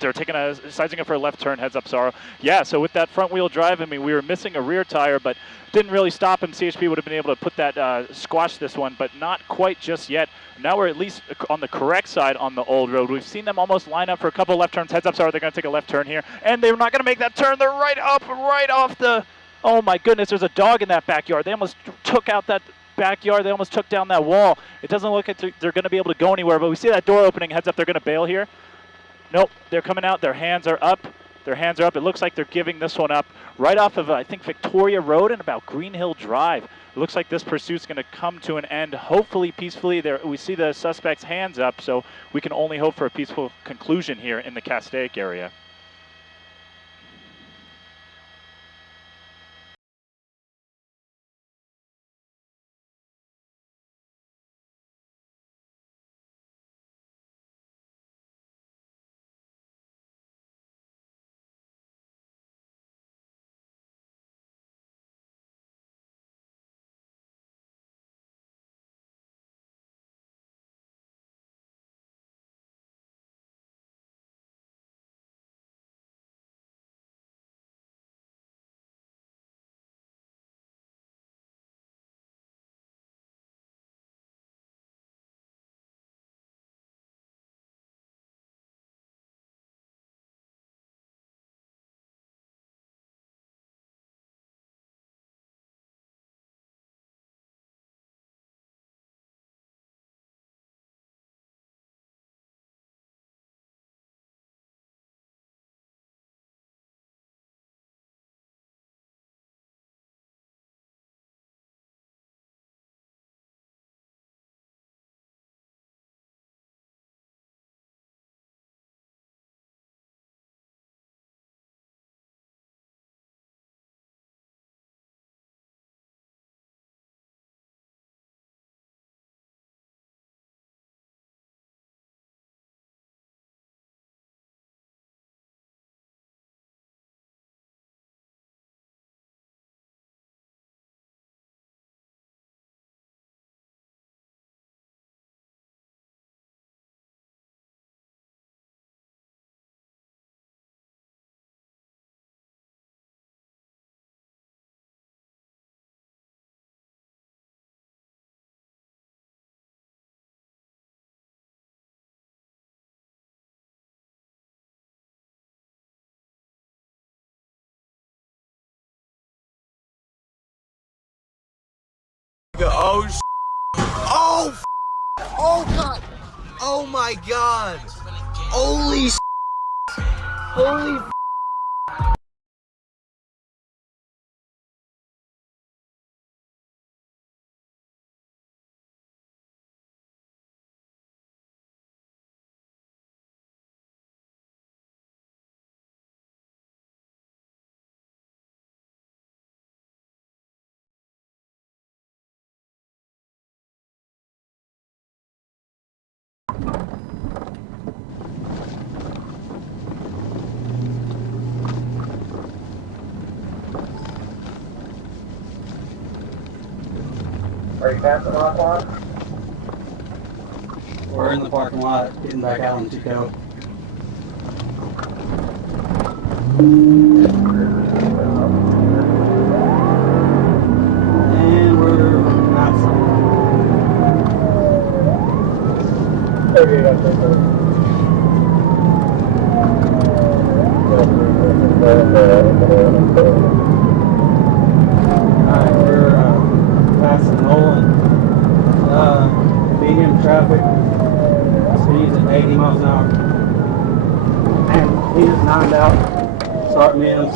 they're sizing up for a left turn, heads up, Sorrow. Yeah, so with that front wheel drive, I mean, we were missing a rear tire, but didn't really stop him. CHP would have been able to put that, squash this one, but not quite just yet. Now we're at least on the correct side on the old road. We've seen them almost line up for a couple left turns. Heads up, Sorrow, they're going to take a left turn here, and they're not going to make that turn. They're right off the, oh my goodness, there's a dog in that backyard. They almost took out that backyard. They almost took down that wall. It doesn't look like they're going to be able to go anywhere, but we see that door opening. Heads up, they're going to bail here. Nope, they're coming out. Their hands are up. Their hands are up. It looks like they're giving this one up right off of, I think, Victoria Road and about Green Hill Drive. It looks like this pursuit's going to come to an end, hopefully peacefully. There, we see the suspect's hands up, so we can only hope for a peaceful conclusion here in the Castaic area. Oh, oh, oh God, oh my God, holy, holy. Are you passing the rock lot? We're in the parking lot, getting back out on Tico. And we're outside. 38 up there. Alright, we're passing Nolan. Medium traffic. Speeds at 80 miles an hour. And he just 9'd out. Start mims.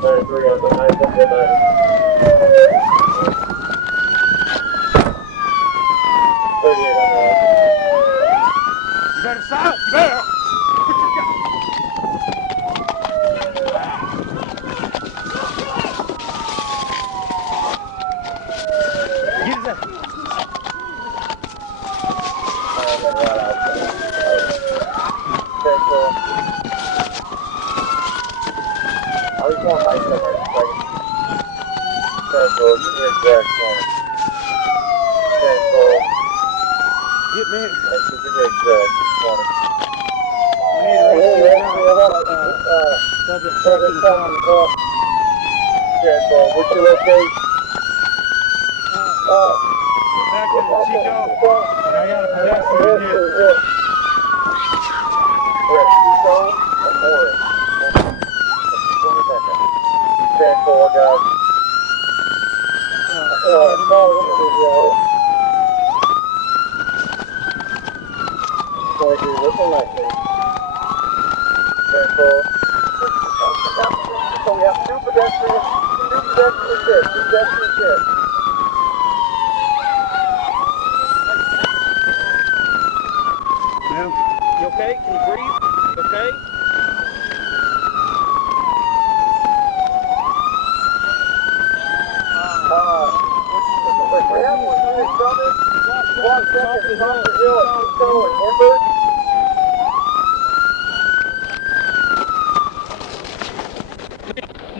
93 up the 9. You better stop! You better! Get me. That's the rig morning. We need to subject trapped in the car. Tranquil, what's your location? Back in the Chico, and I got a pedestrian hit. We're at Chico and Morris. Chico and Rebecca. Tranquil, guys. Listen nicely. Tranquil. So we have two pedestrians hit. Two pedestrians hit. Ma'am, you okay? Can you breathe? You okay? We have one unit coming. 1 second, top of the hill at Chico and Ember.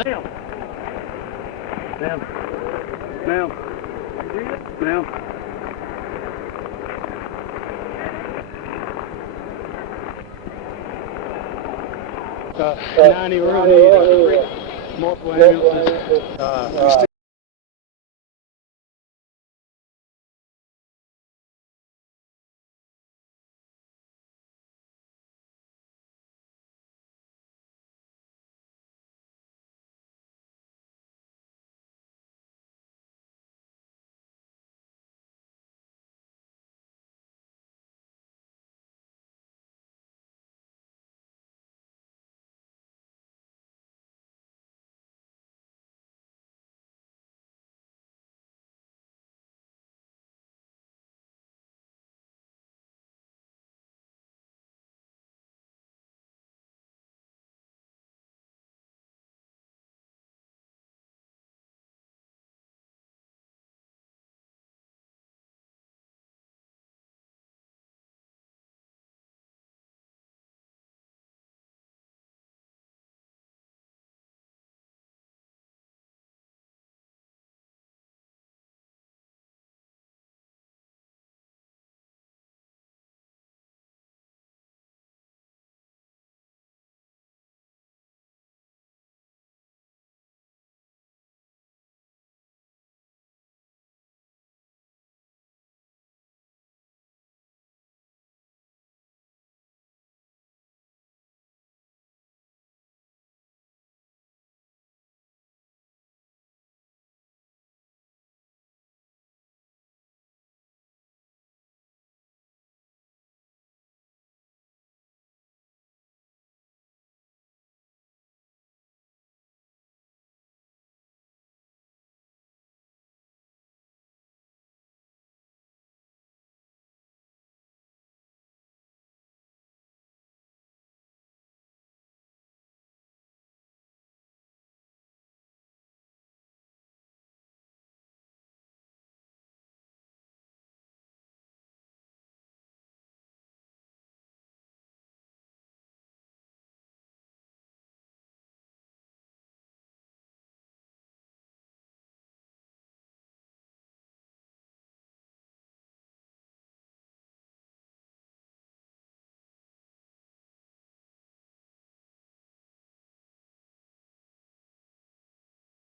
Ma'am. Ma'am. Ma'am. Ma'am. Uh, 90, we're gonna need multiple ambulances.